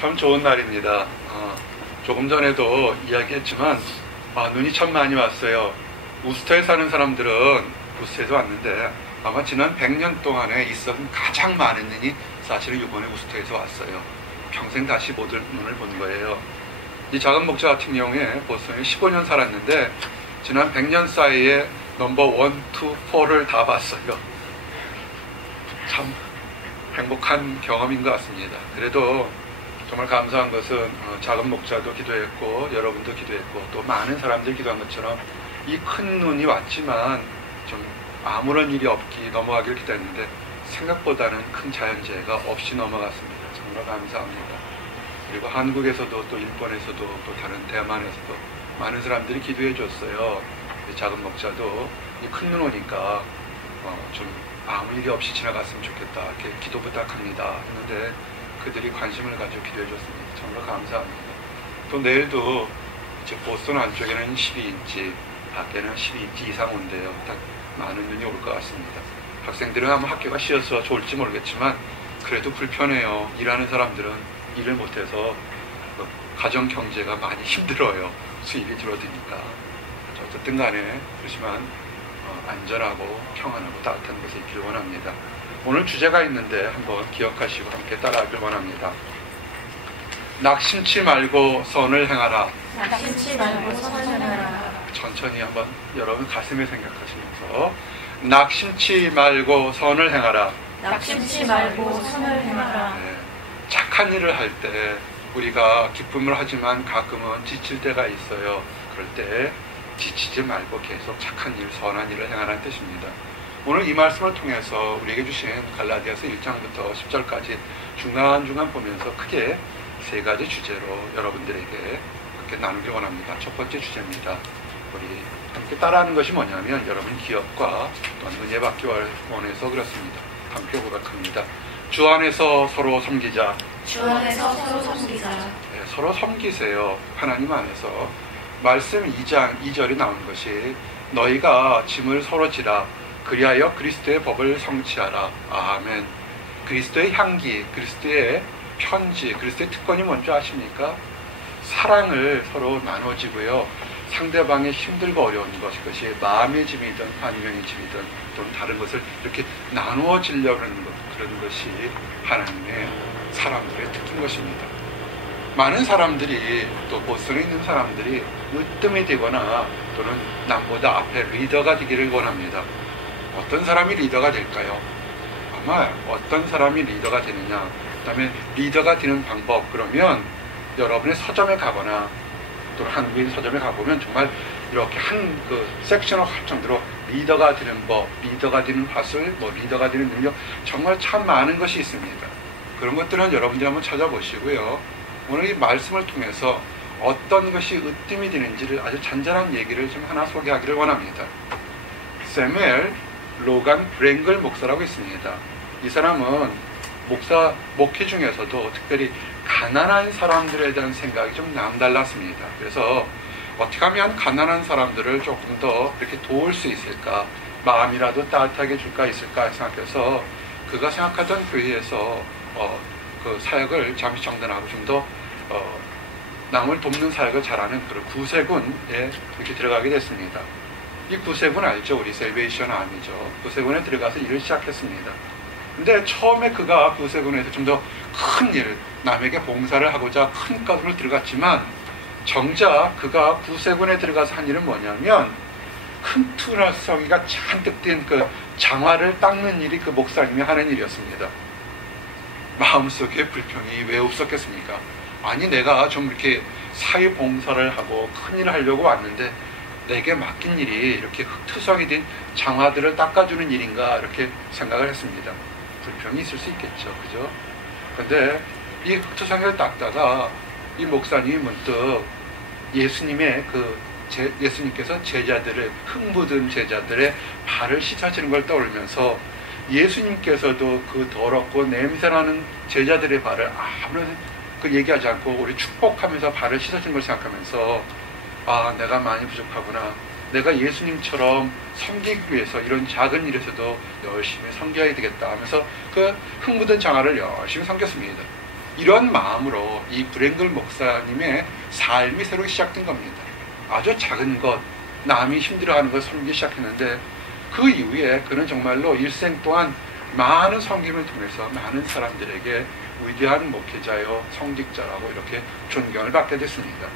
참 좋은 날입니다. 조금 전에도 이야기했지만 눈이 참 많이 왔어요. 우스터에 사는 사람들은 우스터에서 왔는데 아마 지난 100년 동안에 있었던 가장 많은 눈이 사실은 이번에 우스터에서 왔어요. 평생 다시 못 올 눈을 본 거예요. 이 작은 목자 같은 경우에 보스턴에 15년 살았는데 지난 100년 사이에 넘버 1, 2, 4를 다 봤어요. 참 행복한 경험인 것 같습니다. 그래도 정말 감사한 것은 작은 목자도 기도했고 여러분도 기도했고 또 많은 사람들이 기도한 것처럼 이 큰 눈이 왔지만 좀 아무런 일이 없기 넘어가길 기도했는데 생각보다는 큰 자연재해가 없이 넘어갔습니다. 정말 감사합니다. 그리고 한국에서도 또 일본에서도 또 다른 대만에서도 많은 사람들이 기도해 줬어요. 작은 목자도 이 큰 눈 오니까 좀 아무 일이 없이 지나갔으면 좋겠다 이렇게 기도 부탁합니다 했는데 그들이 관심을 가지고 기도해 줬습니다. 정말 감사합니다. 또 내일도 이제 보스턴 안쪽에는 12인치 밖에는 12인치 이상 온대요. 딱 많은 눈이 올 것 같습니다. 학생들은 아마 학교가 쉬어서 좋을지 모르겠지만 그래도 불편해요. 일하는 사람들은 일을 못해서 가정 경제가 많이 힘들어요. 수입이 줄어드니까. 어쨌든 간에 그렇지만 안전하고 평안하고 따뜻한 곳에 있기를 원합니다. 오늘 주제가 있는데 한번 기억하시고 함께 따라하길 원합니다. 낙심치 말고 선을 행하라. 낙심치 말고 선을 행하라. 천천히 한번 여러분 가슴에 생각하시면서 낙심치 말고 선을 행하라. 낙심치 말고 선을 행하라. 네, 착한 일을 할 때 우리가 기쁨을 하지만 가끔은 지칠 때가 있어요. 그럴 때 지치지 말고 계속 착한 일, 선한 일을 행하라는 뜻입니다. 오늘 이 말씀을 통해서 우리에게 주신 갈라디아서 1장부터 10절까지 중간중간 보면서 크게 세 가지 주제로 여러분들에게 함께 나누길 원합니다. 첫 번째 주제입니다. 우리 함께 따라하는 것이 뭐냐면 여러분 기업과 또한 은혜 받기 원해서 그렇습니다. 함께 고백합니다. 주 안에서 서로 섬기자. 주 안에서 서로 섬기자. 네, 서로 섬기세요. 하나님 안에서. 말씀 2장 2절이 나온 것이 너희가 짐을 서로 지라 그리하여 그리스도의 법을 성취하라. 아멘. 그리스도의 향기, 그리스도의 편지, 그리스도의 특권이 뭔지 아십니까? 사랑을 서로 나눠지고요. 상대방의 힘들고 어려운 것이 마음의 짐이든 환경의 짐이든 또는 다른 것을 이렇게 나누어지려는 그런 것이 하나님의 사람들의 특기인 것입니다. 많은 사람들이 또 보스턴에 있는 사람들이 으뜸이 되거나 또는 남보다 앞에 리더가 되기를 원합니다. 어떤 사람이 리더가 될까요? 아마 어떤 사람이 리더가 되느냐, 그 다음에 리더가 되는 방법, 그러면 여러분의 서점에 가거나 또는 한국인 서점에 가보면 정말 이렇게 한 섹션을 합정대로 리더가 되는 법, 리더가 되는 화술, 리더가 되는 능력, 정말 참 많은 것이 있습니다. 그런 것들은 여러분들이 한번 찾아보시고요. 오늘 이 말씀을 통해서 어떤 것이 으뜸이 되는지를 아주 잔잔한 얘기를 좀 하나 소개하기를 원합니다. 세뮤엘 로간 브랭글 목사라고 있습니다. 이 사람은 목회 중에서도 특별히 가난한 사람들에 대한 생각이 좀 남달랐습니다. 그래서 어떻게 하면 가난한 사람들을 조금 더 이렇게 도울 수 있을까, 마음이라도 따뜻하게 줄까 있을까 생각해서 그가 생각하던 교회에서 그 사역을 잠시 정단하고 좀 더 남을 돕는 사역을 잘하는 그런 구세군에 이렇게 들어가게 됐습니다. 이 구세군 알죠? 우리 셀베이션 아미죠. 구세군에 들어가서 일을 시작했습니다. 근데 처음에 그가 구세군에서 좀 더 큰 일, 남에게 봉사를 하고자 큰 것으로 들어갔지만 정작 그가 구세군에 들어가서 한 일은 뭐냐면 큰 투나성이가 잔뜩 된 그 장화를 닦는 일이 그 목사님이 하는 일이었습니다. 마음속에 불평이 왜 없었겠습니까? 아니 내가 좀 이렇게 사회봉사를 하고 큰일을 하려고 왔는데 내게 맡긴 일이 이렇게 흙투성이 된 장화들을 닦아주는 일인가 이렇게 생각을 했습니다. 불평이 있을 수 있겠죠. 그죠? 근데 이 흙투성이를 닦다가 이 목사님이 문득 예수님께서 제자들의 흙 묻은 제자들의 발을 씻어주는 걸 떠올리면서 예수님께서도 그 더럽고 냄새나는 제자들의 발을 아무런 얘기하지 않고 우리 축복하면서 발을 씻어준 걸 생각하면서 내가 많이 부족하구나. 내가 예수님처럼 섬기기 위해서 이런 작은 일에서도 열심히 섬겨야 되겠다 하면서 그 흙 묻은 장화를 열심히 섬겼습니다. 이런 마음으로 이 브랭글 목사님의 삶이 새로 시작된 겁니다. 아주 작은 것, 남이 힘들어하는 것 섬기기 시작했는데 그 이후에 그는 정말로 일생 동안 많은 섬김을 통해서 많은 사람들에게 위대한 목회자요 성직자라고 이렇게 존경을 받게 됐습니다.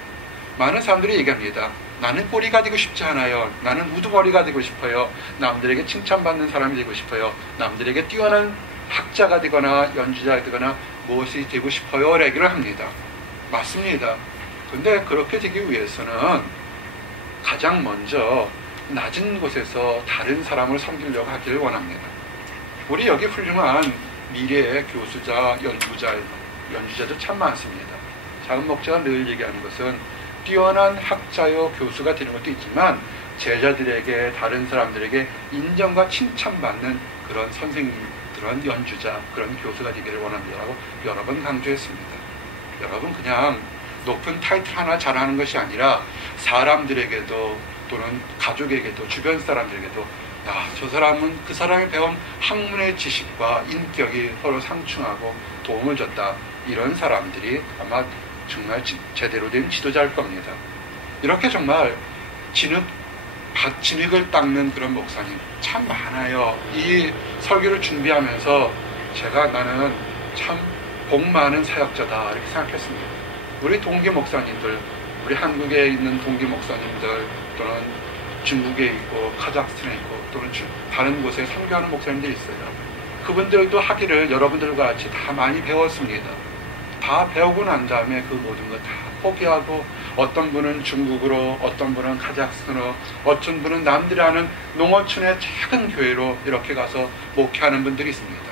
많은 사람들이 얘기합니다. 나는 꼬리가 되고 싶지 않아요. 나는 우두머리가 되고 싶어요. 남들에게 칭찬받는 사람이 되고 싶어요. 남들에게 뛰어난 학자가 되거나 연주자가 되거나 무엇이 되고 싶어요 라기를 합니다. 맞습니다. 근데 그렇게 되기 위해서는 가장 먼저 낮은 곳에서 다른 사람을 섬기려고 하기를 원합니다. 우리 여기 훌륭한 미래의 교수자, 연주자도 참 많습니다. 작은 목자가 늘 얘기하는 것은 뛰어난 학자요 교수가 되는 것도 있지만 제자들에게, 다른 사람들에게 인정과 칭찬받는 그런 선생님, 그런 연주자, 그런 교수가 되기를 원합니다라고 여러 번 강조했습니다. 여러분, 그냥 높은 타이틀 하나 잘하는 것이 아니라 사람들에게도 또는 가족에게도 주변 사람들에게도 저 사람은 그 사람이 배운 학문의 지식과 인격이 서로 상충하고 도움을 줬다. 이런 사람들이 아마 정말 제대로 된 지도자일 겁니다. 이렇게 정말 진흙을 닦는 그런 목사님 참 많아요. 이 설교를 준비하면서 나는 참 복 많은 사역자다 이렇게 생각했습니다. 우리 동기 목사님들, 우리 한국에 있는 동기 목사님들 또는 중국에 있고 카자흐스탄에 있고 또는 다른 곳에 선교하는 목사님들이 있어요. 그분들도 하기를 여러분들과 같이 다 많이 배웠습니다. 다 배우고 난 다음에 그 모든 거 다 포기하고 어떤 분은 중국으로, 어떤 분은 카자흐스탄으로, 어떤 분은 남들이 아는 농어촌의 작은 교회로 이렇게 가서 목회하는 분들이 있습니다.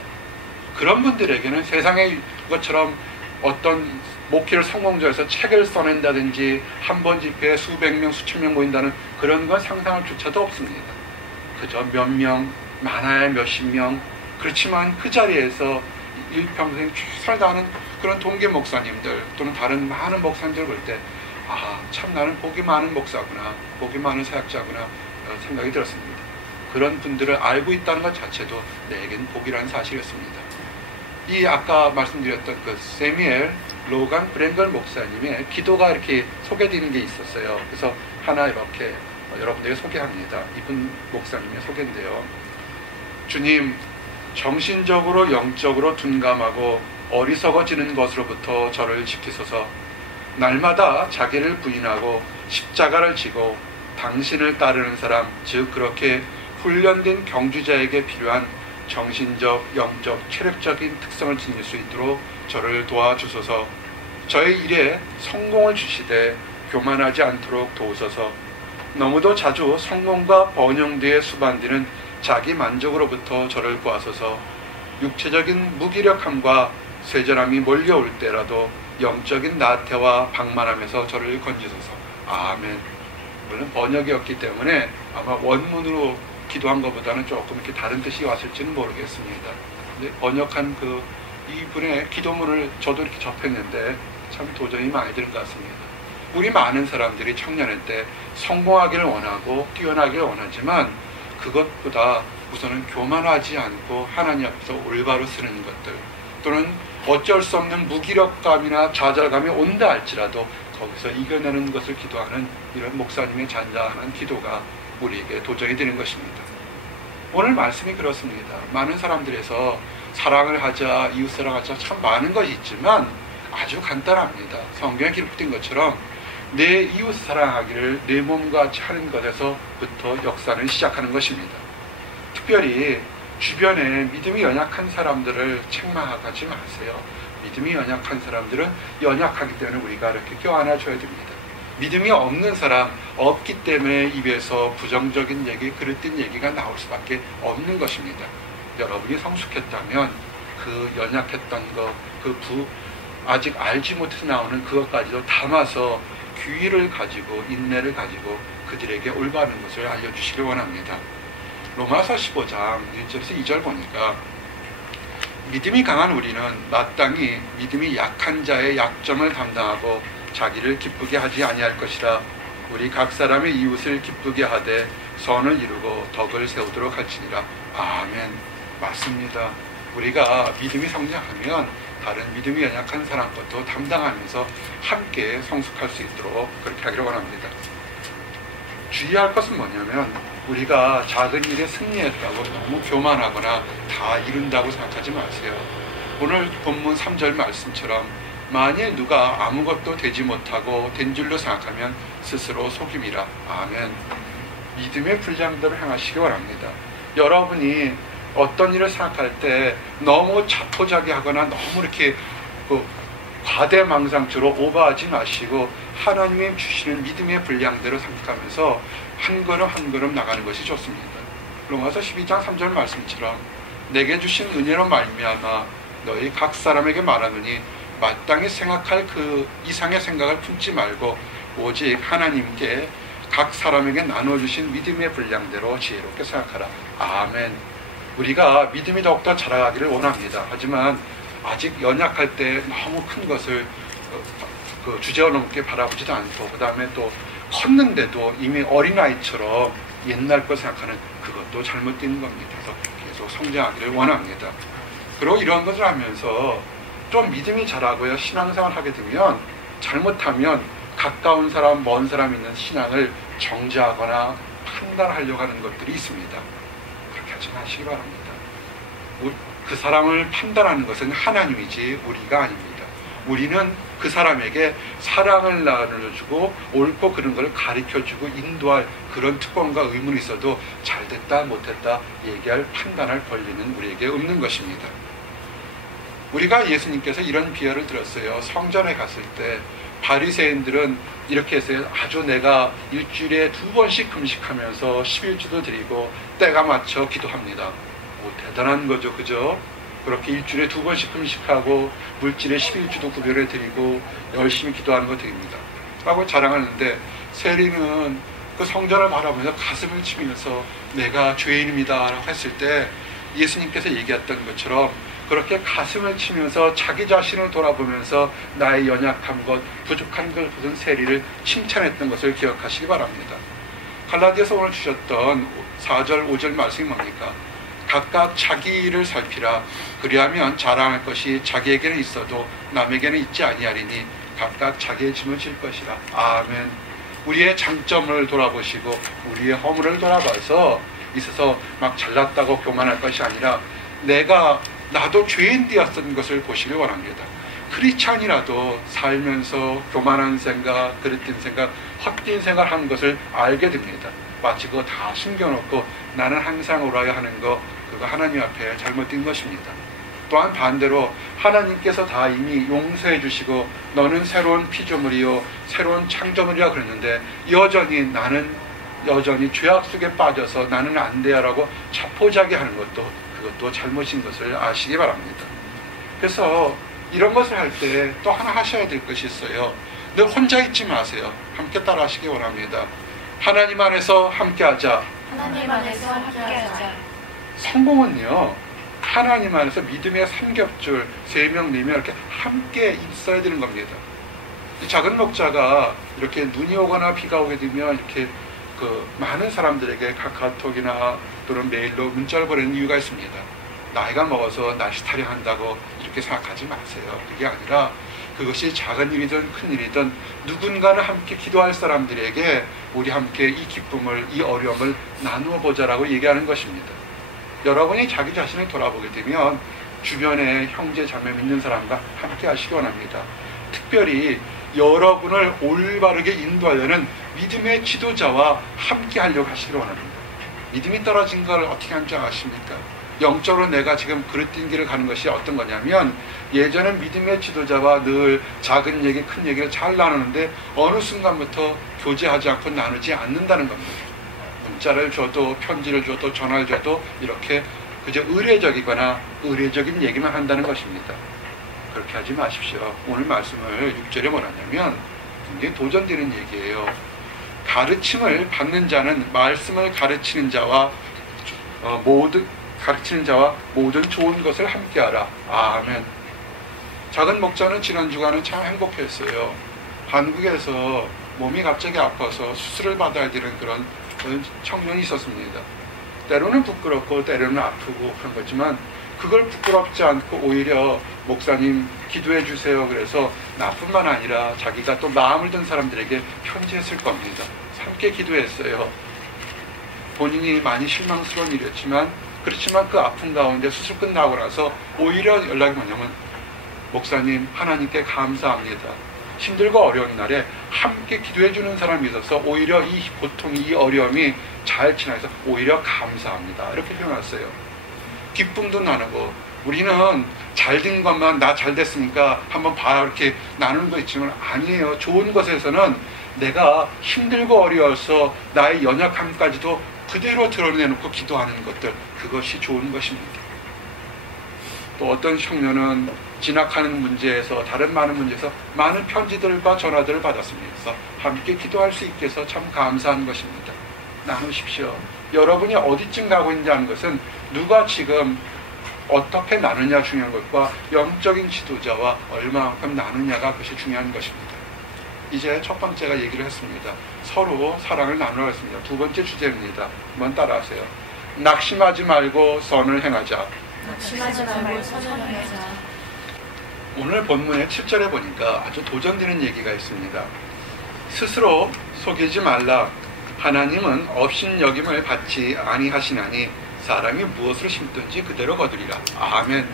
그런 분들에게는 세상의 것처럼 어떤 목회를 성공적해서 책을 써낸다든지 한 번 집회에 수백 명, 수천 명 모인다는 그런 건 상상할 조차도 없습니다. 그저 몇 명, 많아야 몇십 명, 그렇지만 그 자리에서 일평생 최선을 다하는 그런 동기 목사님들 또는 다른 많은 목사님들을 볼 때 참 나는 복이 많은 목사구나, 복이 많은 사역자구나 생각이 들었습니다. 그런 분들을 알고 있다는 것 자체도 내겐 복이라는 사실이었습니다. 이 아까 말씀드렸던 그 세미엘 로간 브랭글 목사님의 기도가 이렇게 소개되는 게 있었어요. 그래서 하나 이렇게 여러분들에게 소개합니다. 이분 목사님의 소개인데요. 주님, 정신적으로 영적으로 둔감하고 어리석어지는 것으로부터 저를 지키소서. 날마다 자기를 부인하고 십자가를 지고 당신을 따르는 사람, 즉 그렇게 훈련된 경주자에게 필요한 정신적, 영적, 체력적인 특성을 지닐 수 있도록 저를 도와주소서. 저의 일에 성공을 주시되 교만하지 않도록 도우소서. 너무도 자주 성공과 번영대에 수반되는 자기 만족으로부터 저를 구하소서. 육체적인 무기력함과 쇠절함이 몰려올 때라도 영적인 나태와 방만함에서 저를 건지소서. 아멘. 물론 번역이었기 때문에 아마 원문으로 기도한 것보다는 조금 이렇게 다른 뜻이 왔을지는 모르겠습니다. 근데 번역한 이분의 기도문을 저도 이렇게 접했는데 참 도전이 많이 드는 것 같습니다. 우리 많은 사람들이 청년일 때 성공하기를 원하고 뛰어나기를 원하지만 그것보다 우선은 교만하지 않고 하나님 앞에서 올바로 쓰는 것들 또는 어쩔 수 없는 무기력감이나 좌절감이 온다 할지라도 거기서 이겨내는 것을 기도하는 이런 목사님의 잔잔한 기도가 우리에게 도전이 되는 것입니다. 오늘 말씀이 그렇습니다. 많은 사람들에서 사랑을 하자, 이웃사랑하자 참 많은 것이 있지만 아주 간단합니다. 성경에 기록된 것처럼 내 이웃 사랑하기를 내 몸과 같이 하는 것에서부터 역사는 시작하는 것입니다. 특별히 주변에 믿음이 연약한 사람들을 책망하지 마세요. 믿음이 연약한 사람들은 연약하기 때문에 우리가 이렇게 껴안아줘야 됩니다. 믿음이 없는 사람, 없기 때문에 입에서 부정적인 얘기, 그릇된 얘기가 나올 수밖에 없는 것입니다. 여러분이 성숙했다면 그 연약했던 것, 아직 알지 못해서 나오는 그것까지도 담아서 귀를 가지고 인내를 가지고 그들에게 올바른 것을 알려주시길 원합니다. 로마서 15장 1절에서 2절 보니까 믿음이 강한 우리는 마땅히 믿음이 약한 자의 약점을 담당하고 자기를 기쁘게 하지 아니할 것이라. 우리 각 사람의 이웃을 기쁘게 하되 선을 이루고 덕을 세우도록 할지니라. 아멘. 맞습니다. 우리가 믿음이 성장하면 다른 믿음이 연약한 사람 것도 담당하면서 함께 성숙할 수 있도록 그렇게 하기를 원합니다. 주의할 것은 뭐냐면 우리가 작은 일에 승리했다고 너무 교만하거나 다 이룬다고 생각하지 마세요. 오늘 본문 3절 말씀처럼 만일 누가 아무것도 되지 못하고 된 줄로 생각하면 스스로 속임이라. 아멘. 믿음의 분량대로 행하시기 바랍니다. 여러분이 어떤 일을 생각할 때 너무 자포자기하거나 너무 이렇게 과대망상처로 오버하지 마시고 하나님이 주시는 믿음의 분량대로 생각하면서 한 걸음 한 걸음 나가는 것이 좋습니다. 로마서 12장 3절 말씀처럼 내게 주신 은혜로 말미암아 너희 각 사람에게 말하노니 마땅히 생각할 그 이상의 생각을 품지 말고 오직 하나님께 각 사람에게 나눠주신 믿음의 분량대로 지혜롭게 생각하라. 아멘. 우리가 믿음이 더욱더 자라가기를 원합니다. 하지만 아직 연약할 때 너무 큰 것을 주제어 넘게 바라보지도 않고 그 다음에 또 컸는데도 이미 어린아이처럼 옛날 거 생각하는 그것도 잘못된 겁니다. 그래서 계속 성장하기를 원합니다. 그리고 이런 것을 하면서 좀 믿음이 자라고요. 신앙생활을 하게 되면 잘못하면 가까운 사람, 먼 사람 있는 신앙을 정죄하거나 판단하려고 하는 것들이 있습니다. 그렇게 하지 마시기 바랍니다. 그 사람을 판단하는 것은 하나님이지 우리가 아닙니다. 우리는 그 사람에게 사랑을 나눠주고 옳고 그른 걸 가르쳐주고 인도할 그런 특권과 의무는 있어도 잘됐다 못했다 얘기할 판단할 권리는 우리에게 없는 것입니다. 우리가 예수님께서 이런 비유를 들었어요. 성전에 갔을 때 바리새인들은 이렇게 해서 아주 내가 일주일에 2번씩 금식하면서 11주도 드리고 때가 맞춰 기도합니다. 대단한 거죠, 그죠? 그렇게 일주일에 2번씩 금식하고 물질에 11주도 구별해 드리고 열심히 기도하는 거 드립니다 라고 자랑하는데 세리는 그 성전을 바라보면서 가슴을 치면서 내가 죄인입니다 라고 했을 때 예수님께서 얘기했던 것처럼 그렇게 가슴을 치면서 자기 자신을 돌아보면서 나의 연약한 것, 부족한 걸 보던 세리를 칭찬했던 것을 기억하시기 바랍니다. 갈라디아서 오늘 주셨던 4절, 5절 말씀이 뭡니까? 각각 자기 일을 살피라. 그리하면 자랑할 것이 자기에게는 있어도 남에게는 있지 아니하리니 각각 자기의 짐을 질 것이라. 아멘. 우리의 장점을 돌아보시고 우리의 허물을 돌아봐서 있어서 막 잘났다고 교만할 것이 아니라 나도 죄인 되었던 것을 보시길 원합니다. 크리스찬이라도 살면서 교만한 생각, 그릇된 생각, 헛된 생각하는 것을 알게 됩니다. 마치 그거 다 숨겨놓고 나는 항상 옳아야 하는 거, 그거 하나님 앞에 잘못된 것입니다. 또한 반대로 하나님께서 다 이미 용서해 주시고 너는 새로운 피조물이요 새로운 창조물이라 그랬는데 나는 여전히 죄악 속에 빠져서 나는 안 돼야 라고 자포자기 하는 그것도 잘못인 것을 아시기 바랍니다. 그래서 이런 것을 할 때 또 하나 하셔야 될 것이 있어요. 늘 혼자 있지 마세요. 함께 따라 하시기 원합니다. 하나님 안에서 함께하자. 하나님 안에서 함께하자. 성공은요, 하나님 안에서 믿음의 삼겹줄 3명, 4명 이렇게 함께 있어야 되는 겁니다. 작은 목자가 이렇게 눈이 오거나 비가 오게 되면 이렇게 많은 사람들에게 카카오톡이나 또는 메일로 문자를 보내는 이유가 있습니다. 나이가 먹어서 날씨 타령한다고 이렇게 생각하지 마세요. 그게 아니라 그것이 작은 일이든 큰 일이든 누군가는 함께 기도할 사람들에게 우리 함께 이 기쁨을, 이 어려움을 나누어 보자라고 얘기하는 것입니다. 여러분이 자기 자신을 돌아보게 되면 주변에 형제 자매 믿는 사람과 함께 하시기 원합니다. 특별히 여러분을 올바르게 인도하려는 믿음의 지도자와 함께 하려고 하시기 원합니다. 믿음이 떨어진 걸 어떻게 하는지 아십니까? 영적으로 내가 지금 그릇된 길을 가는 것이 어떤 거냐면 예전엔 믿음의 지도자와 늘 작은 얘기 큰 얘기를 잘 나누는데 어느 순간부터 교제하지 않고 나누지 않는다는 겁니다. 문자를 줘도 편지를 줘도 전화를 줘도 이렇게 그저 의례적이거나 의례적인 얘기만 한다는 것입니다. 그렇게 하지 마십시오. 오늘 말씀을 6절에 뭐라냐면 굉장히 도전되는 얘기예요. 가르침을 받는 자는 말씀을 가르치는 자와 모든 좋은 것을 함께하라. 아멘. 작은 목자는 지난 주간은 참 행복했어요. 한국에서 몸이 갑자기 아파서 수술을 받아야 되는 그런 청년이 있었습니다. 때로는 부끄럽고 때로는 아프고 그런 거지만 그걸 부끄럽지 않고 오히려 목사님 기도해 주세요. 그래서 나뿐만 아니라 자기가 또 마음을 든 사람들에게 편지했을 겁니다. 함께 기도했어요. 본인이 많이 실망스러운 일이었지만 그렇지만 그 아픔 가운데 수술 끝나고 나서 오히려 연락이 뭐냐면 목사님 하나님께 감사합니다. 힘들고 어려운 날에 함께 기도해 주는 사람이 있어서 오히려 이 고통이 이 어려움이 잘 지나서 오히려 감사합니다. 이렇게 표현했어요. 기쁨도 나누고 우리는 잘된 것만 나 잘 됐으니까 한번 봐 이렇게 나누는 거 있지만 아니에요. 좋은 것에서는 내가 힘들고 어려워서 나의 연약함까지도 그대로 드러내놓고 기도하는 것들 그것이 좋은 것입니다. 또 어떤 청년은 진학하는 문제에서 다른 많은 문제에서 많은 편지들과 전화들을 받았습니다. 함께 기도할 수 있게 해서 참 감사한 것입니다. 나누십시오. 여러분이 어디쯤 가고 있는지 아는 것은 누가 지금 어떻게 나누냐 중요한 것과 영적인 지도자와 얼마만큼 나누냐가 그것이 중요한 것입니다. 이제 첫 번째가 얘기를 했습니다. 서로 사랑을 나누라 했습니다. 두 번째 주제입니다. 한번 따라하세요. 낙심하지 말고 선을 행하자. 낙심하지 말고 선을 행하자. 오늘 본문의 7절에 보니까 아주 도전되는 얘기가 있습니다. 스스로 속이지 말라. 하나님은 업신여김을 받지 아니하시나니 사람이 무엇을 심든지 그대로 거두리라. 아멘.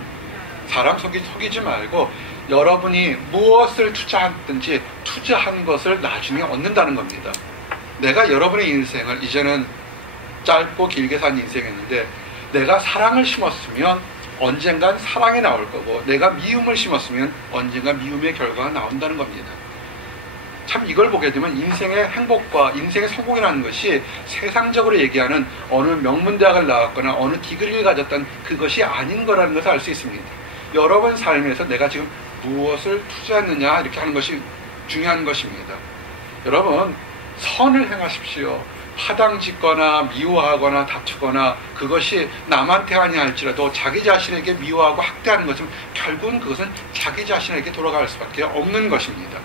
사람 속이지 말고 여러분이 무엇을 투자하든지 투자한 것을 나중에 얻는다는 겁니다. 내가 여러분의 인생을 이제는 짧고 길게 산 인생이었는데 내가 사랑을 심었으면 언젠간 사랑이 나올 거고 내가 미움을 심었으면 언젠가 미움의 결과가 나온다는 겁니다. 참 이걸 보게 되면 인생의 행복과 인생의 성공이라는 것이 세상적으로 얘기하는 어느 명문대학을 나왔거나 어느 디그리를 가졌던 그것이 아닌 거라는 것을 알 수 있습니다. 여러분 삶에서 내가 지금 무엇을 투자했느냐 이렇게 하는 것이 중요한 것입니다. 여러분 선을 행하십시오. 파당 짓거나 미워하거나 다투거나 그것이 남한테 아니할지라도 자기 자신에게 미워하고 학대하는 것은 결국은 그것은 자기 자신에게 돌아갈 수밖에 없는 것입니다.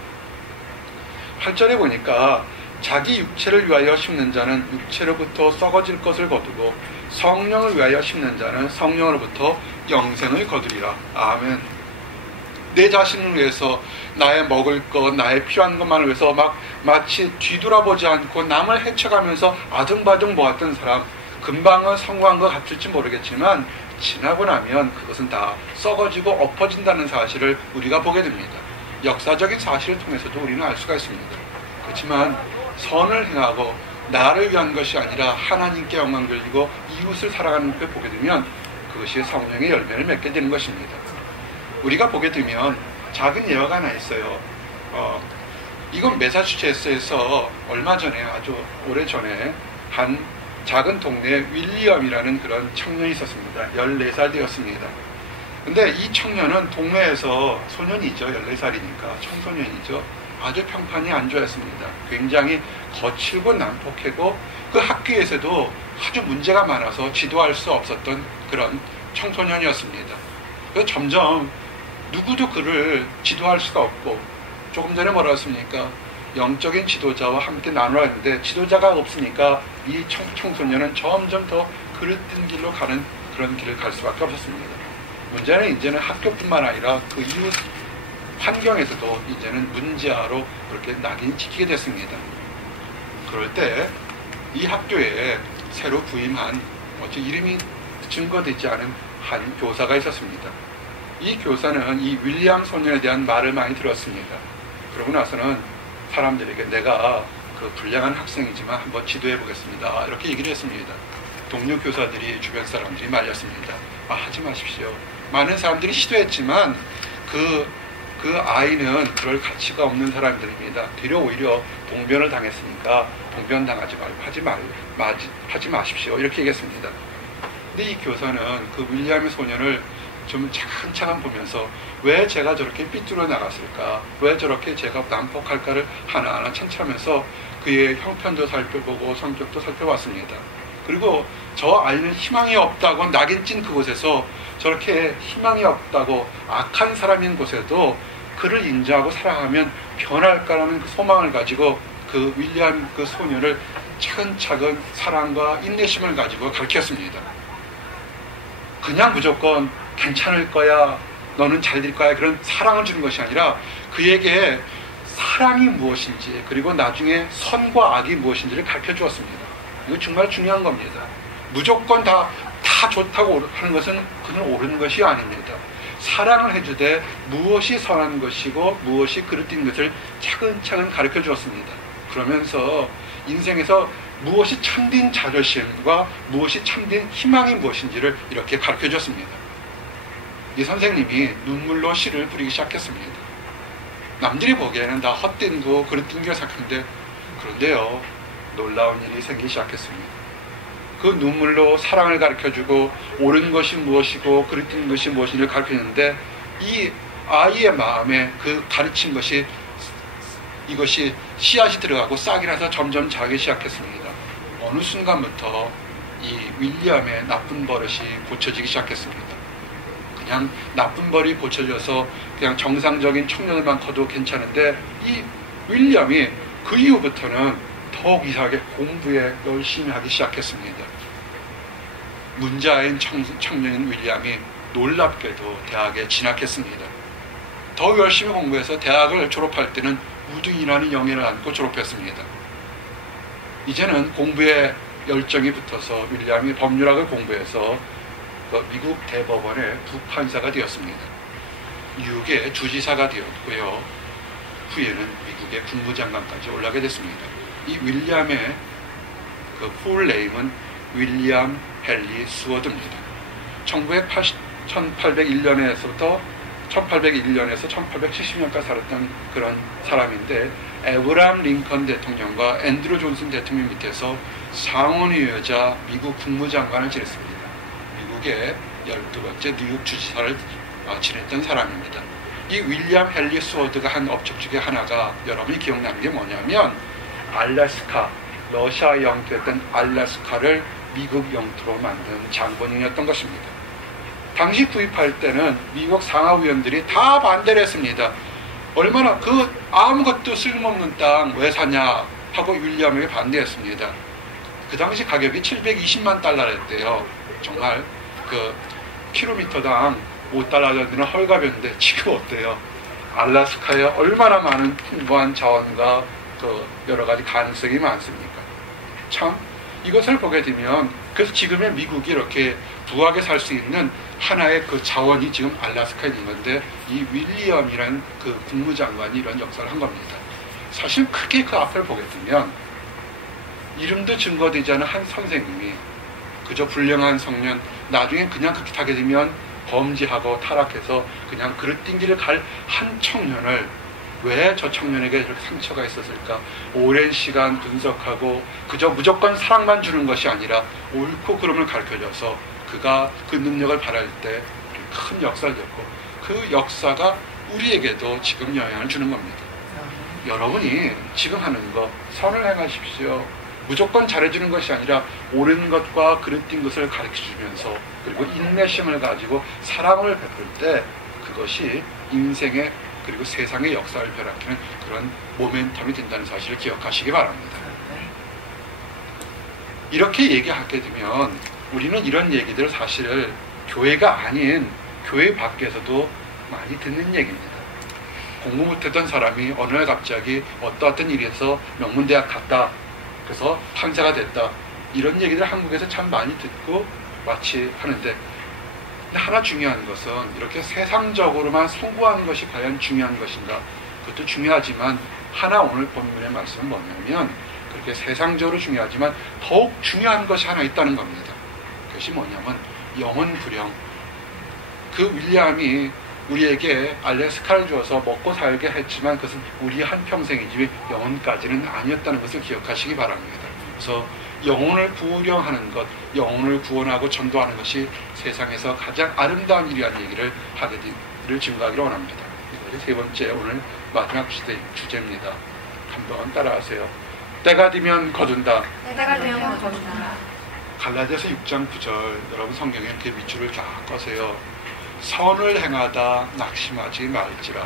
8절에 보니까 자기 육체를 위하여 심는 자는 육체로부터 썩어질 것을 거두고 성령을 위하여 심는 자는 성령으로부터 영생을 거두리라. 아멘. 내 자신을 위해서 나의 먹을 것, 나의 필요한 것만을 위해서 막 마치 뒤돌아보지 않고 남을 헤쳐가면서 아등바등 모았던 사람, 금방은 성공한 것 같을지 모르겠지만 지나고 나면 그것은 다 썩어지고 엎어진다는 사실을 우리가 보게 됩니다. 역사적인 사실을 통해서도 우리는 알 수가 있습니다. 그렇지만 선을 행하고 나를 위한 것이 아니라 하나님께 영광 돌리고 이웃을 사랑하는 것을 보게 되면 그것이 성령의 열매를 맺게 되는 것입니다. 우리가 보게 되면 작은 예화가 하나 있어요. 이건 매사추세츠에서 얼마 전에 아주 오래전에 한 작은 동네에 윌리엄이라는 그런 청년이 있었습니다. 14살 되었습니다. 근데 이 청년은 동네에서 소년이죠. 14살이니까 청소년이죠. 아주 평판이 안 좋았습니다. 굉장히 거칠고 난폭하고 그 학교에서도 아주 문제가 많아서 지도할 수 없었던 그런 청소년이었습니다. 그래서 점점 누구도 그를 지도할 수가 없고 조금 전에 뭐라 했습니까? 영적인 지도자와 함께 나누라 했는데 지도자가 없으니까 이 청소년은 점점 더 그릇된 길로 가는 그런 길을 갈 수밖에 없었습니다. 문제는 이제는 학교뿐만 아니라 그 이후 환경에서도 이제는 문제아로 그렇게 낙인이 찍히게 됐습니다. 그럴 때 이 학교에 새로 부임한 이름이 증거되지 않은 한 교사가 있었습니다. 이 교사는 이 윌리엄 소년에 대한 말을 많이 들었습니다. 그러고 나서는 사람들에게 내가 그 불량한 학생이지만 한번 지도해 보겠습니다. 이렇게 얘기를 했습니다. 동료 교사들이 주변 사람들이 말렸습니다. 하지 마십시오. 많은 사람들이 시도했지만 그 아이는 그럴 가치가 없는 사람들입니다. 뒤로 오히려 봉변을 당했으니까 봉변 당하지 말고 하지 마십시오. 이렇게 얘기했습니다. 근데 이 교사는 그 윌리엄의 소년을 좀 차근차근 보면서 왜 제가 저렇게 삐뚤어 나갔을까? 왜 저렇게 제가 난폭할까를 하나하나 찬찬하면서 그의 형편도 살펴보고 성격도 살펴봤습니다. 그리고 저 아이는 희망이 없다고 낙인 찐 그곳에서 저렇게 희망이 없다고 악한 사람인 곳에도 그를 인정하고 사랑하면 변할까라는 그 소망을 가지고 그 윌리엄 그 소년을 차근차근 사랑과 인내심을 가지고 가르쳤습니다. 그냥 무조건 괜찮을 거야, 너는 잘 될 거야, 그런 사랑을 주는 것이 아니라 그에게 사랑이 무엇인지, 그리고 나중에 선과 악이 무엇인지를 가르쳐 주었습니다. 이거 정말 중요한 겁니다. 무조건 다 좋다고 하는 것은 그는 옳은 것이 아닙니다. 사랑을 해주되 무엇이 선한 것이고 무엇이 그릇된 것을 차근차근 가르쳐 주었습니다. 그러면서 인생에서 무엇이 참된 자존심과 무엇이 참된 희망이 무엇인지를 이렇게 가르쳐 줬습니다. 이 선생님이 눈물로 시를 부리기 시작했습니다. 남들이 보기에는 다 헛된 거 그릇된 거 생각하는데, 그런데요, 놀라운 일이 생기기 시작했습니다. 그 눈물로 사랑을 가르쳐주고 옳은 것이 무엇이고 그릇된 것이 무엇인지를 가르치는데, 이 아이의 마음에 그 가르친 것이, 이것이 씨앗이 들어가고 싹이 나서 점점 자라기 시작했습니다. 어느 순간부터 이 윌리엄의 나쁜 버릇이 고쳐지기 시작했습니다. 그냥 나쁜 버릇이 고쳐져서 그냥 정상적인 청년을만 커도 괜찮은데, 이 윌리엄이 그 이후부터는 더욱 이상하게 공부에 열심히 하기 시작했습니다. 문자인 청년인 윌리엄이 놀랍게도 대학에 진학했습니다. 더 열심히 공부해서 대학을 졸업할 때는 우등이라는 영예를 안고 졸업했습니다. 이제는 공부에 열정이 붙어서 윌리엄이 법률학을 공부해서 미국 대법원의 부판사가 되었습니다. 뉴욕의 주지사가 되었고요. 후에는 미국의 국무장관까지 올라가게 됐습니다. 이 윌리엄의 그 풀네임은 윌리엄 헨리 스워드입니다. 1801년에서 1870년까지 살았던 그런 사람인데, 에브라함 링컨 대통령과 앤드루 존슨 대통령 밑에서 상원의회자 미국 국무장관을 지냈습니다. 미국의 12번째 뉴욕 주지사를 지냈던 사람입니다. 이 윌리엄 헨리 스워드가 한 업적 중에 하나가 여러분이 기억나는 게 뭐냐면, 알래스카, 러시아 영토였던 알래스카를 미국 영토로 만든 장본인이었던 것입니다. 당시 구입할 때는 미국 상하의원들이 다 반대를 했습니다. 얼마나 아무것도 쓸모없는 땅 왜 사냐 하고 윌리엄에게 반대했습니다. 그 당시 가격이 720만 달러였대요. 정말 그 킬로미터당 5달러였는데 헐값이었는데, 지금 어때요? 알래스카에 얼마나 많은 풍부한 자원과 여러 가지 가능성이 많습니까? 참 이것을 보게 되면, 그래서 지금의 미국이 이렇게 부하게 살 수 있는 하나의 그 자원이 지금 알래스카에 있는 건데, 이 윌리엄이라는 그 국무장관이 이런 역사를 한 겁니다. 사실 크게 그 앞을 보게 되면 이름도 증거되지 않은 한 선생님이 그저 불량한 청년, 나중에 그냥 그렇게 하게 되면 범죄하고 타락해서 그냥 그릇된 길을 갈 한 청년을, 왜 저 청년에게 이렇게 상처가 있었을까? 오랜 시간 분석하고 그저 무조건 사랑만 주는 것이 아니라 옳고 그름을 가르쳐줘서 그가 그 능력을 발할 때 큰 역사를 줬고, 그 역사가 우리에게도 지금 영향을 주는 겁니다. 여러분이 지금 하는 것, 선을 행하십시오. 무조건 잘해주는 것이 아니라 옳은 것과 그릇된 것을 가르쳐주면서, 그리고 인내심을 가지고 사랑을 베풀 때 그것이 인생의 그리고 세상의 역사를 변화시키는 그런 모멘텀이 된다는 사실을 기억하시기 바랍니다. 이렇게 얘기하게 되면 우리는 이런 얘기들을 사실 교회가 아닌 교회 밖에서도 많이 듣는 얘기입니다. 공부 못했던 사람이 어느 날 갑자기 어떠한 일에서 명문대학 갔다, 그래서 판사가 됐다, 이런 얘기들 한국에서 참 많이 듣고 마치 하는데, 하나 중요한 것은 이렇게 세상적으로만 성공하는 것이 과연 중요한 것인가? 그것도 중요하지만, 하나 오늘 본문의 말씀은 뭐냐면, 그렇게 세상적으로 중요하지만 더욱 중요한 것이 하나 있다는 겁니다. 그것이 뭐냐면 영혼 불영. 그 윌리엄이 우리에게 알래스카를 주어서 먹고 살게 했지만 그것은 우리 한평생이지 영혼까지는 아니었다는 것을 기억하시기 바랍니다. 그래서 영혼을 구원하는 것, 영혼을 구원하고 전도하는 것이 세상에서 가장 아름다운 일이라는 얘기를 하기를 증거하기를 원합니다. 이것이 세 번째 오늘 마지막 주제입니다. 한번 따라하세요. 때가 되면 거둔다. 때가 되면 거둔다. 갈라디아서 6장 9절, 여러분 성경에 이렇게 밑줄을 쫙 꺼세요. 선을 행하다 낙심하지 말지라.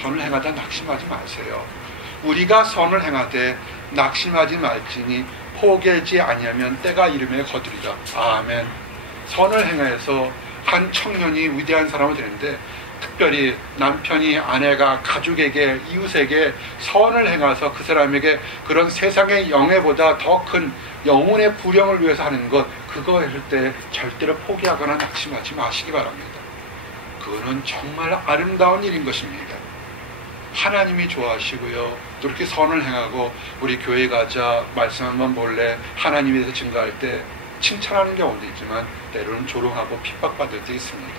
선을 행하다 낙심하지 마세요. 우리가 선을 행하되 낙심하지 말지니 포기하지 아니하면 때가 이름에 거두리라. 아멘. 선을 행해서 한 청년이 위대한 사람이 되는데, 특별히 남편이 아내가 가족에게 이웃에게 선을 행해서 그 사람에게 그런 세상의 영예보다 더 큰 영혼의 부령을 위해서 하는 것, 그거 했을 때 절대로 포기하거나 낙심하지 마시기 바랍니다. 그거는 정말 아름다운 일인 것입니다. 하나님이 좋아하시고요, 또 이렇게 선을 행하고 우리 교회 가자 말씀 한번 볼래 하나님에 대해서 증거할 때 칭찬하는 경우도 있지만 때로는 조롱하고 핍박받을 때 있습니다.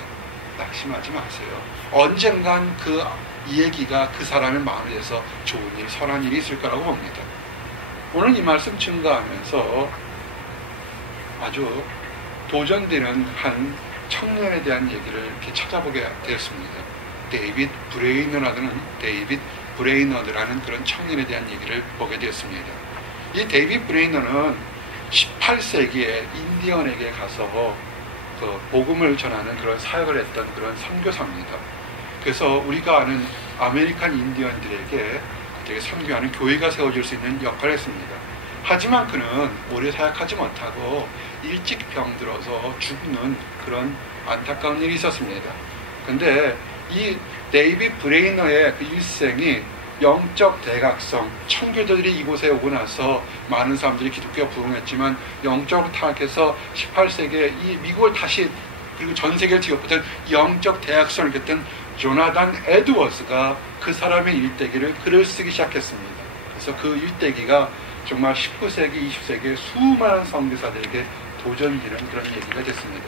낙심하지 마세요. 언젠간 이 얘기가 그 사람의 마음에 대해서 좋은 일, 선한 일이 있을 거라고 봅니다. 오늘 이 말씀 증거하면서 아주 도전되는 한 청년에 대한 얘기를 이렇게 찾아보게 되었습니다. 데이빗 브레이너드라는 그런 청년에 대한 얘기를 보게 되었습니다. 이 데이빗 브레이너는 18세기에 인디언에게 가서 그 복음을 전하는 그런 사역을 했던 그런 선교사입니다. 그래서 우리가 아는 아메리칸 인디언들에게 되게 선교하는 교회가 세워질 수 있는 역할을 했습니다. 하지만 그는 오래 사역하지 못하고 일찍 병들어서 죽는 그런 안타까운 일이 있었습니다. 근데 이 데이빗 브레이너의 그 일생이 영적 대각성, 청교도들이 이곳에 오고 나서 많은 사람들이 기독교에 부흥했지만 영적으로 타락해서 18세기에 이 미국을 다시, 그리고 전 세계를 뒤엎었던 영적 대각성을 겪던 조나단 에드워즈가 그 사람의 일대기를 글을 쓰기 시작했습니다. 그래서 그 일대기가 정말 19세기, 20세기의 수많은 선교사들에게 도전되는 그런 얘기가 됐습니다.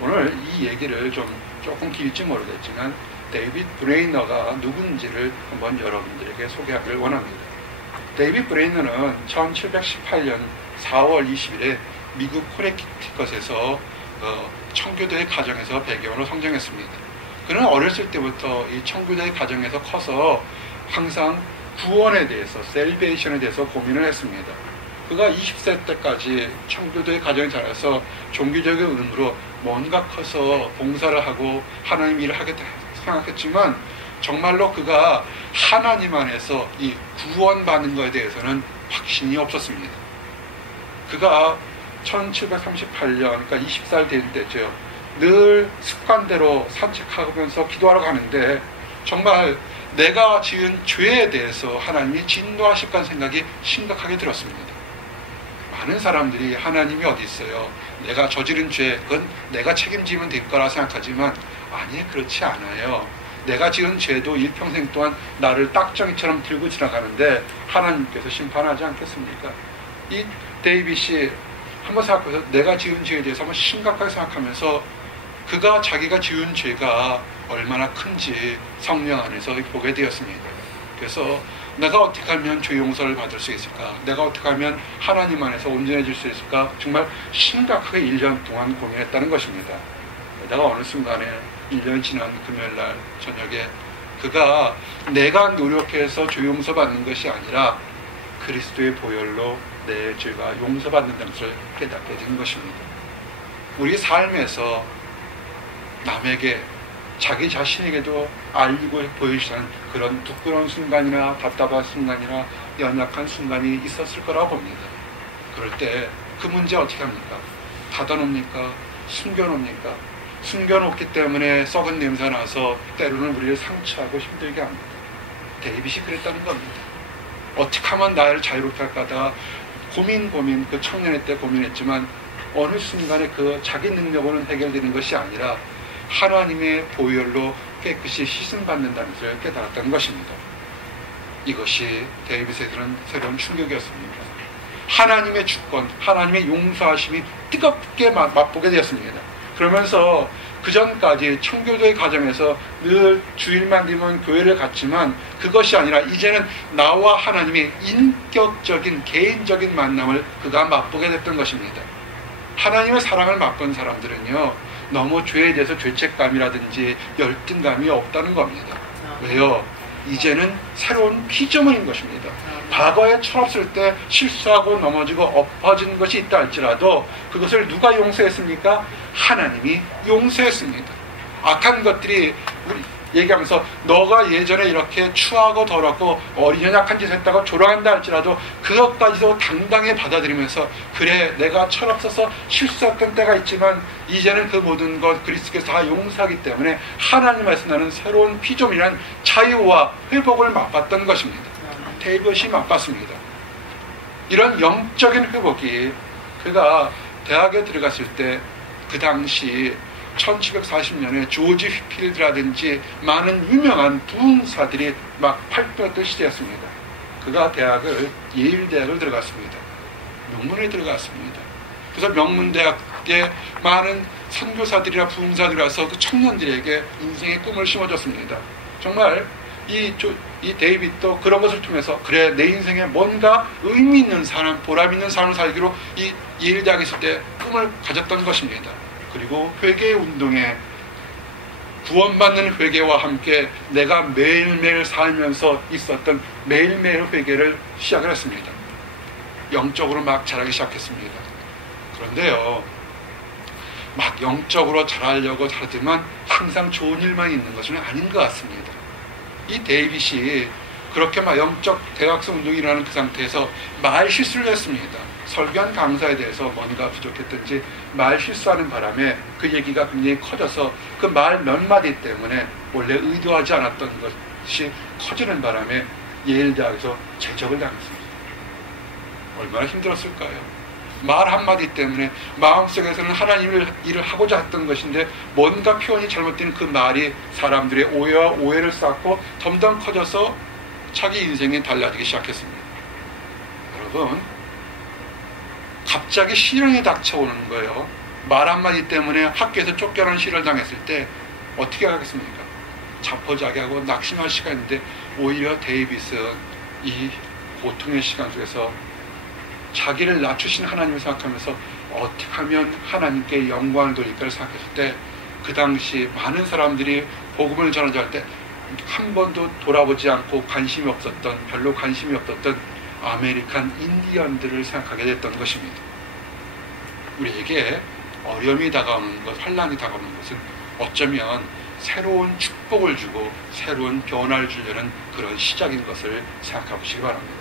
오늘 이 얘기를 조금 길지 모르겠지만 데이빗 브레이너가 누군지를 한번 여러분들에게 소개하기를 원합니다. 데이빗 브레이너는 1718년 4월 20일에 미국 코네티컷에서 청교도의 가정에서 배교원으로 성장했습니다. 그는 어렸을 때부터 이 청교도의 가정에서 커서 항상 구원에 대해서, 셀베이션에 대해서 고민을 했습니다. 그가 20세 때까지 청교도의 가정에 자라서 종교적인 의무로 뭔가 커서 봉사를 하고 하나님 일을 하겠다 생각했지만 정말로 그가 하나님 안에서 이 구원받는 것에 대해서는 확신이 없었습니다. 그가 1738년, 그러니까 20살 된 때죠. 늘 습관대로 산책하면서 기도하러 가는데 정말 내가 지은 죄에 대해서 하나님이 진노하실 거라는 생각이 심각하게 들었습니다. 많은 사람들이 하나님이 어디 있어요? 내가 저지른 죄, 그건 내가 책임지면 될 거라 생각하지만 아니, 그렇지 않아요. 내가 지은 죄도 일평생 동안 나를 딱정이처럼 들고 지나가는데 하나님께서 심판하지 않겠습니까? 이 데이빗이 한번 생각해서 내가 지은 죄에 대해서 한번 심각하게 생각하면서 그가 자기가 지은 죄가 얼마나 큰지 성령 안에서 보게 되었습니다. 그래서 내가 어떻게 하면 죄 용서를 받을 수 있을까? 내가 어떻게 하면 하나님 안에서 온전해질 수 있을까? 정말 심각하게 1년 동안 고민했다는 것입니다. 내가 어느 순간에 1년 지난 금요일날 저녁에 그가 내가 노력해서 죄 용서 받는 것이 아니라 그리스도의 보혈로 내 죄가 용서받는다는 것을 깨닫게 된 것입니다. 우리 삶에서 남에게, 자기 자신에게도 알리고 보여주시는 그런 부끄러운 순간이나 답답한 순간이나 연약한 순간이 있었을 거라고 봅니다. 그럴 때 그 문제 어떻게 합니까? 닫아놓습니까? 숨겨놓습니까? 숨겨놓기 때문에 썩은 냄새가 나서 때로는 우리를 상처하고 힘들게 합니다. 데이빗이 그랬다는 겁니다. 어떻게 하면 나를 자유롭게 할까 하다가 고민 그 청년의 때 고민했지만 어느 순간에 그 자기 능력으로는 해결되는 것이 아니라 하나님의 보혈로 깨끗이 씻음받는다는 것을 깨달았다는 것입니다. 이것이 데이빗에게는 새로운 충격이었습니다. 하나님의 주권, 하나님의 용서하심이 뜨겁게 맛보게 되었습니다. 그러면서 그 전까지 청교도의 가정에서 늘 주일만 되면 교회를 갔지만 그것이 아니라 이제는 나와 하나님의 인격적인 개인적인 만남을 그가 맛보게 됐던 것입니다. 하나님의 사랑을 맛본 사람들은요, 너무 죄에 대해서 죄책감이라든지 열등감이 없다는 겁니다. 왜요? 이제는 새로운 피조물인 것입니다. 과거에 철없을 때 실수하고 넘어지고 엎어진 것이 있다 할지라도 그것을 누가 용서했습니까? 하나님이 용서했습니다. 악한 것들이 얘기하면서 너가 예전에 이렇게 추하고 더럽고 어린 연약한 짓을 했다가 조롱한다 할지라도 그것까지도 당당히 받아들이면서 그래 내가 철없어서 실수했던 때가 있지만 이제는 그 모든 것 그리스도께서 다 용서하기 때문에 하나님에서 나는 새로운 피조물이란 자유와 회복을 맛봤던 것입니다. 데이빗이 맛봤습니다. 이런 영적인 회복이 그가 대학에 들어갔을 때 그 당시 1740년에 조지 휘필드라든지 많은 유명한 부흥사들이 막 활동했던 시대였습니다. 그가 예일 대학을 들어갔습니다. 명문에 들어갔습니다. 그래서 명문대학에 많은 선교사들이나 부흥사들이 와서 그 청년들에게 인생의 꿈을 심어줬습니다. 정말 이 데이빗도 그런 것을 통해서 그래 내 인생에 뭔가 의미 있는 삶, 보람 있는 삶을 살기로 이 예일 대학에 있을 때 꿈을 가졌던 것입니다. 그리고 회개 운동에 구원받는 회개와 함께 내가 매일매일 살면서 있었던 매일매일 회개를 시작을 했습니다. 영적으로 막 자라기 시작했습니다. 그런데요, 막 영적으로 자라려고 하지만 항상 좋은 일만 있는 것은 아닌 것 같습니다. 이 데이빗이 그렇게 막 영적 대각성 운동이 일어나는 그 상태에서 말 실수를 했습니다. 설교한 강사에 대해서 뭔가 부족했든지 말 실수하는 바람에 그 얘기가 굉장히 커져서 그 말 몇 마디 때문에 원래 의도하지 않았던 것이 커지는 바람에 예일 대학에서 제적을 당했습니다. 얼마나 힘들었을까요? 말 한마디 때문에 마음속에서는 하나님의 일을 하고자 했던 것인데 뭔가 표현이 잘못된 그 말이 사람들의 오해와 오해를 쌓고 점점 커져서 자기 인생이 달라지기 시작했습니다. 여러분, 갑자기 시련이 닥쳐오는 거예요. 말 한마디 때문에 학교에서 쫓겨난 시련을 당했을 때 어떻게 하겠습니까? 자포자기하고 낙심할 시간인데 오히려 데이빗은 이 고통의 시간 속에서 자기를 낮추신 하나님을 생각하면서 어떻게 하면 하나님께 영광을 돌릴까를 생각했을 때 그 당시 많은 사람들이 복음을 전하자 할 때 한 번도 돌아보지 않고 별로 관심이 없었던 아메리칸 인디언들을 생각하게 됐던 것입니다. 우리에게 어려움이 다가오는 것, 환난이 다가오는 것은 어쩌면 새로운 축복을 주고 새로운 변화를 주려는 그런 시작인 것을 생각해 보시기 바랍니다.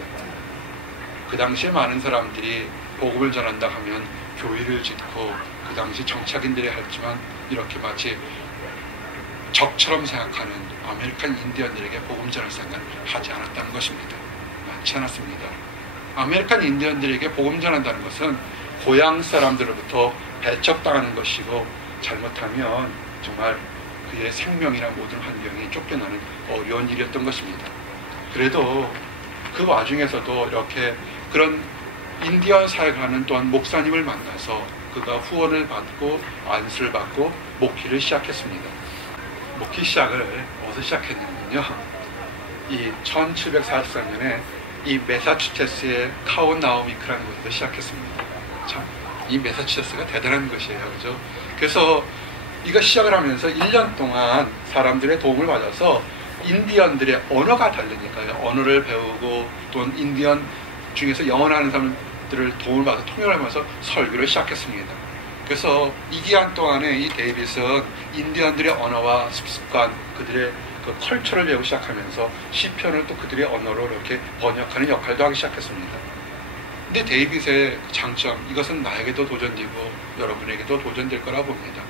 그 당시에 많은 사람들이 복음을 전한다 하면 교회를 짓고 그 당시 정착인들이 했지만 이렇게 마치 적처럼 생각하는 아메리칸 인디언들에게 복음 전할 생각을 하지 않았다는 것입니다. 많지 않았습니다. 아메리칸 인디언들에게 복음 전한다는 것은 고향 사람들로부터 배척당하는 것이고 잘못하면 정말 그의 생명이나 모든 환경이 쫓겨나는 어려운 일이었던 것입니다. 그래도 그 와중에서도 이렇게 그런 인디언 사역을 하는 또한 목사님을 만나서 그가 후원을 받고 안수를 받고 목회를 시작했습니다. 목회 시작을 어디서 시작했냐면요, 이 1743년에 이 매사추세츠의 카오나우미크라는 곳에서 시작했습니다. 참, 이 매사추세츠가 대단한 것이에요. 그죠? 그래서 이거 시작을 하면서 1년 동안 사람들의 도움을 받아서 인디언들의 언어가 다르니까요. 언어를 배우고 또 인디언 중에서 영어를 하는 사람들을 도움을 받아서 통역을 하면서 설교를 시작했습니다. 그래서 이 기간 동안에 이 데이빗은 인디언들의 언어와 습관, 그들의 그 컬처를 배우기 시작하면서 시편을 또 그들의 언어로 이렇게 번역하는 역할도 하기 시작했습니다. 근데 데이빗의 장점, 이것은 나에게도 도전되고 여러분에게도 도전될 거라 봅니다.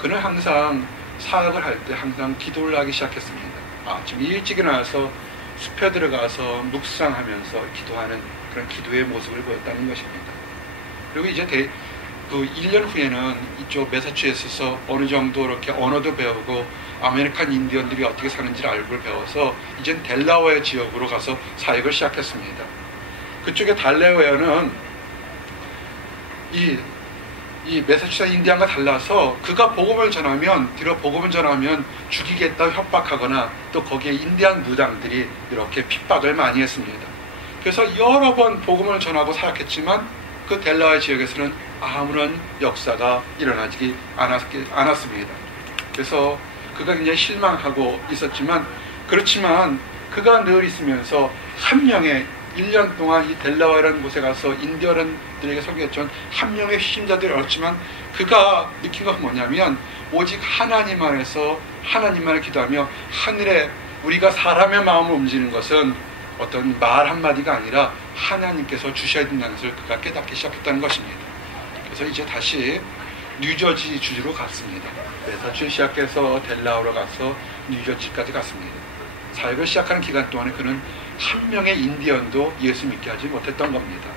그는 항상 사역을 할 때 항상 기도를 하기 시작했습니다. 아침 일찍 일어나서 숲에 들어가서 묵상하면서 기도하는 그런 기도의 모습을 보였다는 것입니다. 그리고 이제 그 1년 후에는 이쪽 매사추세츠에서 어느 정도 이렇게 언어도 배우고 아메리칸 인디언들이 어떻게 사는지를 알고 배워서 이젠 델라웨어 지역으로 가서 사역을 시작했습니다. 그쪽에 델라웨어는 이 매사추세츠 인디언과 달라서 그가 복음을 전하면 죽이겠다 협박하거나 또 거기에 인디언 무당들이 이렇게 핍박을 많이 했습니다. 그래서 여러 번 복음을 전하고 사역했지만 그 델라웨어 지역에서는 아무런 역사가 일어나지 않았습니다. 그래서 그가 굉장히 실망하고 있었지만 그렇지만 그가 늘 있으면서 한 명의 1년 동안 이 델라웨어라는 곳에 가서 인디언들에게 설교했지만 한 명의 희심자들이 어렵지만 그가 느낀 것은 뭐냐면 오직 하나님 안에서 하나님만을 기도하며 하늘에 우리가 사람의 마음을 움직이는 것은 어떤 말 한마디가 아니라 하나님께서 주셔야 된다는 것을 그가 깨닫기 시작했다는 것입니다. 그래서 이제 다시 뉴저지 주주로 갔습니다. 매사추세츠시작해서 델라우로 가서 뉴저지까지 갔습니다. 사역을 시작하는 기간 동안에 그는 한 명의 인디언도 예수 믿게 하지 못했던 겁니다.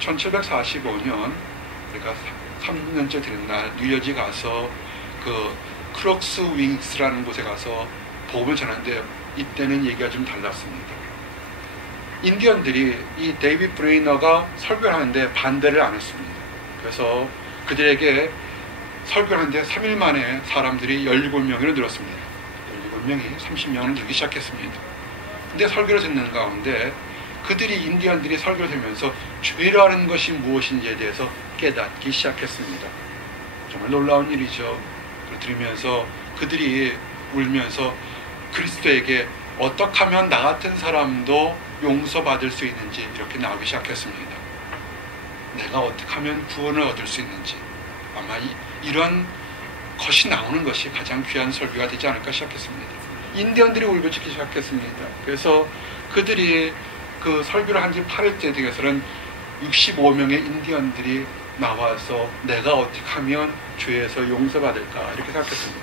1745년 우리가 3년째 되는 날 뉴저지 가서 그 크록스 윙스라는 곳에 가서 복음을 전하는데 이때는 얘기가 좀 달랐습니다. 인디언들이 이 데이빗 브레이너가 설교를 하는데 반대를 안 했습니다. 그래서 그들에게 설교를 하는데 3일 만에 사람들이 17명으로 늘었습니다. 17명이 30명을 늘기 시작했습니다. 근데 설교를 듣는 가운데 그들이 인디언들이 설교를 들으면서 죄라는 것이 무엇인지에 대해서 깨닫기 시작했습니다. 정말 놀라운 일이죠. 들으면서 그들이 울면서 그리스도에게 어떻게 하면 나 같은 사람도 용서받을 수 있는지 이렇게 나오기 시작했습니다. 내가 어떻게 하면 구원을 얻을 수 있는지 아마 이런 것이 나오는 것이 가장 귀한 설교가 되지 않을까 시작했습니다. 인디언들이 울부짖기 시작했습니다. 그래서 그들이 그 설교를 한 지 8일째 되어서는 65명의 인디언들이 나와서 내가 어떻게 하면 죄에서 용서받을까 이렇게 생각했습니다.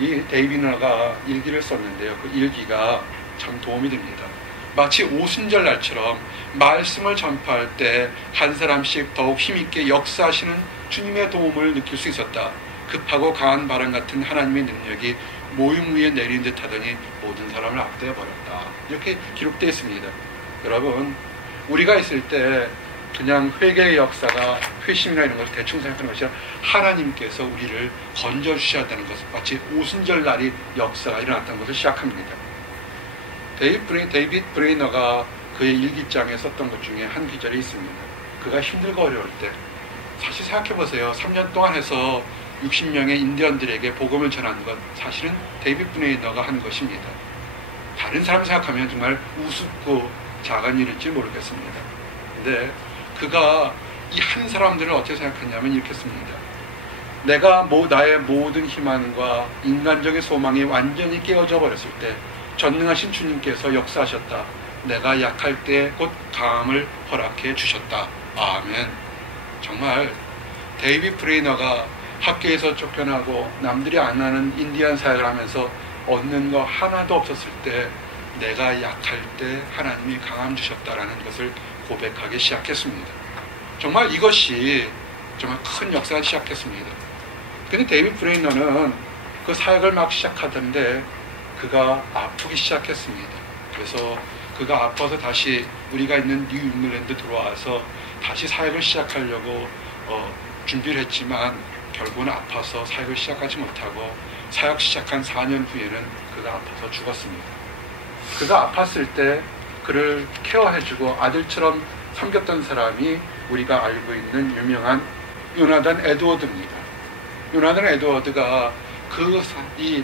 이 데이비너가 일기를 썼는데요. 그 일기가 참 도움이 됩니다. 마치 오순절 날처럼 말씀을 전파할 때 한 사람씩 더욱 힘있게 역사하시는 주님의 도움을 느낄 수 있었다. 급하고 강한 바람 같은 하나님의 능력이 모임 위에 내린 듯 하더니 모든 사람을 압도해 버렸다. 이렇게 기록되어 있습니다. 여러분, 우리가 있을 때 그냥 회개의 역사가 회심이나 이런 것을 대충 생각하는 것이 아니라 하나님께서 우리를 건져주셔야 되는 것을 마치 오순절 날이 역사가 일어났다는 것을 시작합니다. 데이빗 브레이너가 그의 일기장에 썼던 것 중에 한 기절이 있습니다. 그가 힘들고 어려울 때 사실 생각해보세요. 3년 동안 해서 60명의 인디언들에게 복음을 전하는 것 사실은 데이빗 브레이너가 한 것입니다. 다른 사람 생각하면 정말 우습고 작은 일일지 모르겠습니다. 근데 그가 이 한 사람들을 어떻게 생각했냐면 이렇게 씁니다. 내가 나의 모든 희망과 인간적인 소망이 완전히 깨어져 버렸을 때 전능하신 주님께서 역사하셨다. 내가 약할 때 곧 강함을 허락해 주셨다. 아멘. 정말 데이빗 브레이너가 학교에서 쫓겨나고 남들이 안 하는 인디안 사역을 하면서 얻는 거 하나도 없었을 때 내가 약할 때 하나님이 강함 주셨다라는 것을 고백하기 시작했습니다. 정말 이것이 정말 큰 역사가 시작했습니다. 근데 데이빗 브레이너는 그 사역을 막 시작하던데 그가 아프기 시작했습니다. 그래서 그가 아파서 다시 우리가 있는 뉴 잉글랜드 들어와서 다시 사역을 시작하려고 준비를 했지만 결국은 아파서 사역을 시작하지 못하고 사역 시작한 4년 후에는 그가 아파서 죽었습니다. 그가 아팠을 때 그를 케어해주고 아들처럼 섬겼던 사람이 우리가 알고 있는 유명한 요나단 에드워드입니다. 요나단 에드워드가 이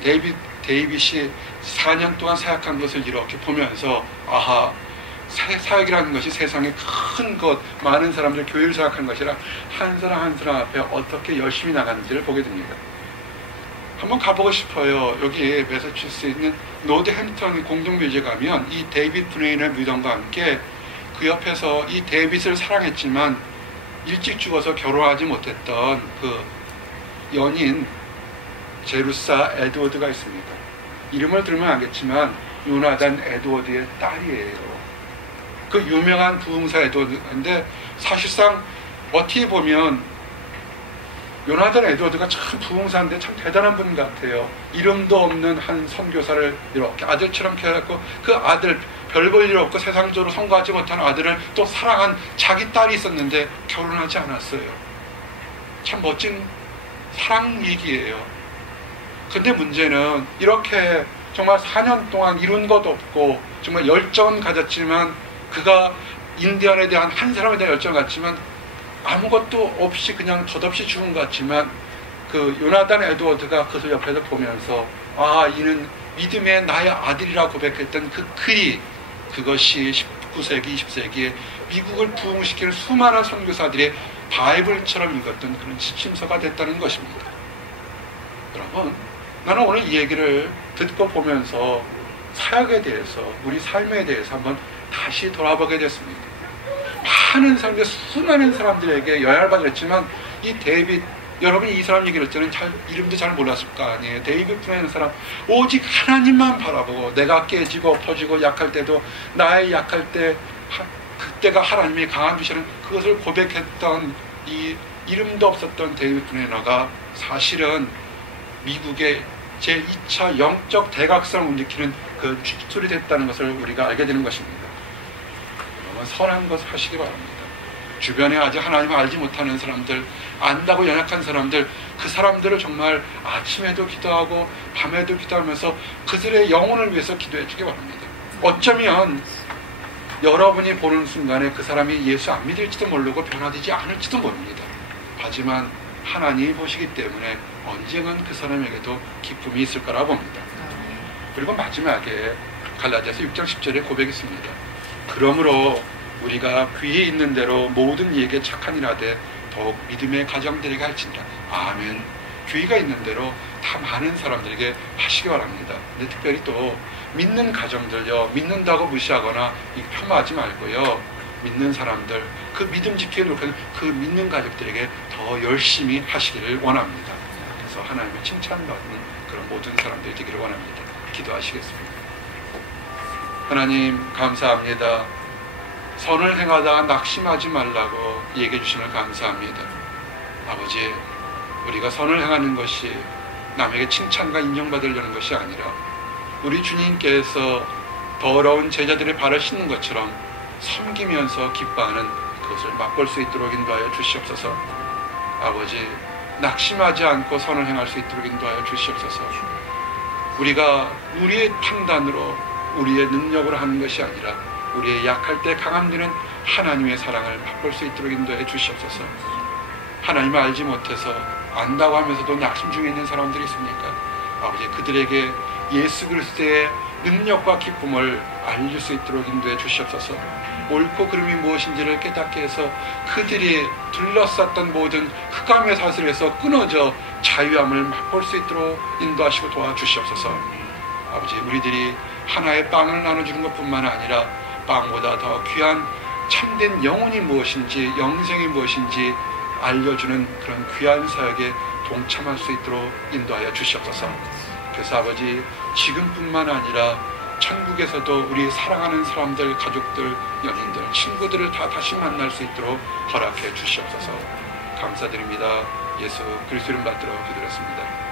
데이빗이 4년 동안 사역한 것을 이렇게 보면서 아하, 사역이라는 것이 세상에 큰 것, 많은 사람들 교회를 생각하는 것이라 한 사람 한 사람 앞에 어떻게 열심히 나가는지를 보게 됩니다. 한번 가보고 싶어요. 여기 매사추세츠에 있는 노드햄프턴 공동묘지에 가면 이 데이빗 브레이너 뮤덤과 함께 그 옆에서 이 데이빗을 사랑했지만 일찍 죽어서 결혼하지 못했던 그 연인 제루사 에드워드가 있습니다. 이름을 들으면 알겠지만 요나단 에드워드의 딸이에요. 그 유명한 부흥사 에드워드인데 사실상 어떻게 보면 요나단 에드워드가 참 부흥사인데 참 대단한 분 같아요. 이름도 없는 한 선교사를 이렇게 아들처럼 키워갖고 그 아들 별 볼 일 없고 세상적으로 성공하지 못한 아들을 또 사랑한 자기 딸이 있었는데 결혼하지 않았어요. 참 멋진 사랑 얘기예요. 근데 문제는 이렇게 정말 4년 동안 이룬 것 없고 정말 열정은 가졌지만 그가 인디언에 대한 한 사람에 대한 열정을 갖지만 아무것도 없이 그냥 덧없이 죽은 것 같지만 그 요나단 에드워드가 그것을 옆에서 보면서 아, 이는 믿음의 나의 아들이라고 고백했던 그 글이 그것이 19세기, 20세기에 미국을 부흥시키는 수많은 선교사들의 바이블처럼 읽었던 그런 지침서가 됐다는 것입니다. 여러분, 나는 오늘 이 얘기를 듣고 보면서 사역에 대해서, 우리 삶에 대해서 한번 다시 돌아보게 됐습니다. 많은 사람들, 수많은 사람들에게 영향을 받았지만 이 데이빗, 여러분이 이 사람 얘기를 할 때는 이름도 잘 몰랐을 거 아니에요. 데이빗 분이라는 사람, 오직 하나님만 바라보고, 내가 깨지고 퍼지고 약할 때도 나의 약할 때 그때가 하나님이 강한 주시는 그것을 고백했던 이 이름도 없었던 데이빗 분이너가 사실은 미국의 제2차 영적 대각성을 일으키는 그 축출이 됐다는 것을 우리가 알게 되는 것입니다. 여러분, 선한 것을 하시기 바랍니다. 주변에 아직 하나님을 알지 못하는 사람들, 안다고 연약한 사람들, 그 사람들을 정말 아침에도 기도하고 밤에도 기도하면서 그들의 영혼을 위해서 기도해 주기 바랍니다. 어쩌면 여러분이 보는 순간에 그 사람이 예수 안 믿을지도 모르고 변화되지 않을지도 모릅니다. 하지만 하나님이 보시기 때문에 언젠간 그 사람에게도 기쁨이 있을 거라 봅니다. 그리고 마지막에 갈라디아서 6장 10절에 고백이 있습니다. 그러므로 우리가 귀에 있는 대로 모든 이에게 착한 일 하되 더욱 믿음의 가정들에게 할지니라. 아멘. 귀가 있는 대로 다 많은 사람들에게 하시기 바랍니다. 근데 특별히 또 믿는 가정들요, 믿는다고 무시하거나 폄하하지 말고요, 믿는 사람들, 그 믿음 지키는 노력하는 그 믿는 가족들에게 더 열심히 하시기를 원합니다. 그래서 하나님의 칭찬받는 그런 모든 사람들이 되기를 원합니다. 기도하시겠습니다. 하나님 감사합니다. 선을 행하다가 낙심하지 말라고 얘기해 주시면 감사합니다. 아버지, 우리가 선을 행하는 것이 남에게 칭찬과 인정받으려는 것이 아니라 우리 주님께서 더러운 제자들의 발을 씻는 것처럼 섬기면서 기뻐하는 그것을 맛볼 수 있도록 인도하여 주시옵소서. 아버지, 낙심하지 않고 선을 행할 수 있도록 인도하여 주시옵소서. 우리가 우리의 판단으로, 우리의 능력으로 하는 것이 아니라 우리의 약할 때 강함되는 하나님의 사랑을 맛볼 수 있도록 인도해 주시옵소서. 하나님을 알지 못해서 안다고 하면서도 낙심 중에 있는 사람들이 있습니까? 아버지, 그들에게 예수 그리스도의 능력과 기쁨을 알릴 수 있도록 인도해 주시옵소서. 옳고 그름이 무엇인지를 깨닫게 해서 그들이 둘러쌌던 모든 흑암의 사슬에서 끊어져 자유함을 맛볼 수 있도록 인도하시고 도와주시옵소서. 아버지, 우리들이 하나의 빵을 나눠주는 것뿐만 아니라 빵보다 더 귀한 참된 영혼이 무엇인지, 영생이 무엇인지 알려주는 그런 귀한 사역에 동참할 수 있도록 인도하여 주시옵소서. 그래서 아버지, 지금뿐만 아니라 천국에서도 우리 사랑하는 사람들, 가족들, 연인들, 친구들을 다 다시 만날 수 있도록 허락해 주시옵소서. 감사드립니다. 예수 그리스도 이름 받들어 기도했습니다.